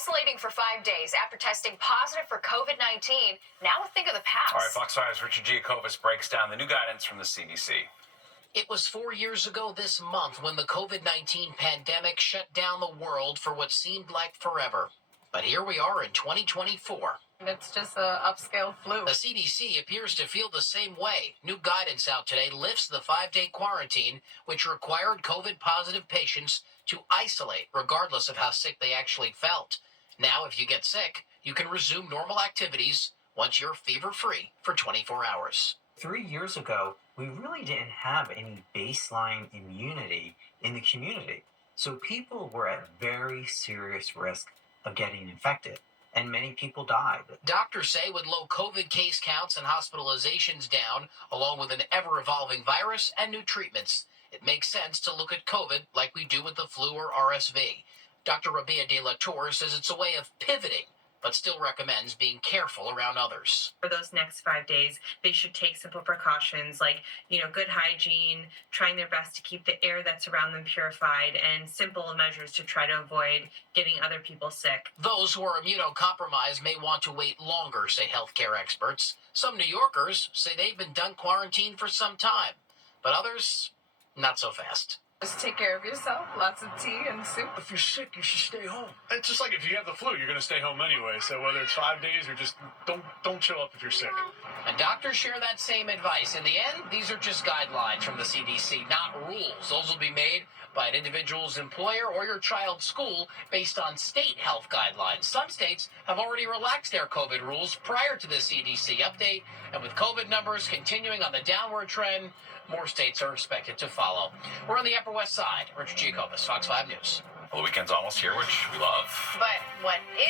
isolating for 5 days after testing positive for COVID-19. Now a thing of the past. All right, Fox 5's Richard Giacobas breaks down the new guidance from the CDC. It was 4 years ago this month when the COVID-19 pandemic shut down the world for what seemed like forever. But here we are in 2024. It's just a upscale flu. The CDC appears to feel the same way. New guidance out today lifts the 5-day quarantine, which required COVID-positive patients to isolate regardless of how sick they actually felt. Now, if you get sick, you can resume normal activities once you're fever-free for 24 hours. 3 years ago, we really didn't have any baseline immunity in the community. So people were at very serious risk of getting infected, and many people died. Doctors say with low COVID case counts and hospitalizations down, along with an ever-evolving virus and new treatments, it makes sense to look at COVID like we do with the flu or RSV. Dr. Rabia De La Tour says it's a way of pivoting, but still recommends being careful around others. For those next 5 days, they should take simple precautions like, good hygiene, trying their best to keep the air that's around them purified, and simple measures to try to avoid getting other people sick. Those who are immunocompromised may want to wait longer, say healthcare experts. Some New Yorkers say they've been done quarantined for some time, but others, not so fast. Just take care of yourself. Lots of tea and soup. If you're sick, you should stay home. It's just like if you have the flu, you're going to stay home anyway. So whether it's 5 days or just don't show up if you're sick. And doctors share that same advice. In the end, these are just guidelines from the CDC, not rules. Those will be made by an individual's employer or your child's school based on state health guidelines. Some states have already relaxed their COVID rules prior to the CDC update. And with COVID numbers continuing on the downward trend, more states are expected to follow. We're on the Upper West Side. Richard Giacobas, Fox 5 News. Well, the weekend's almost here, which we love. But what is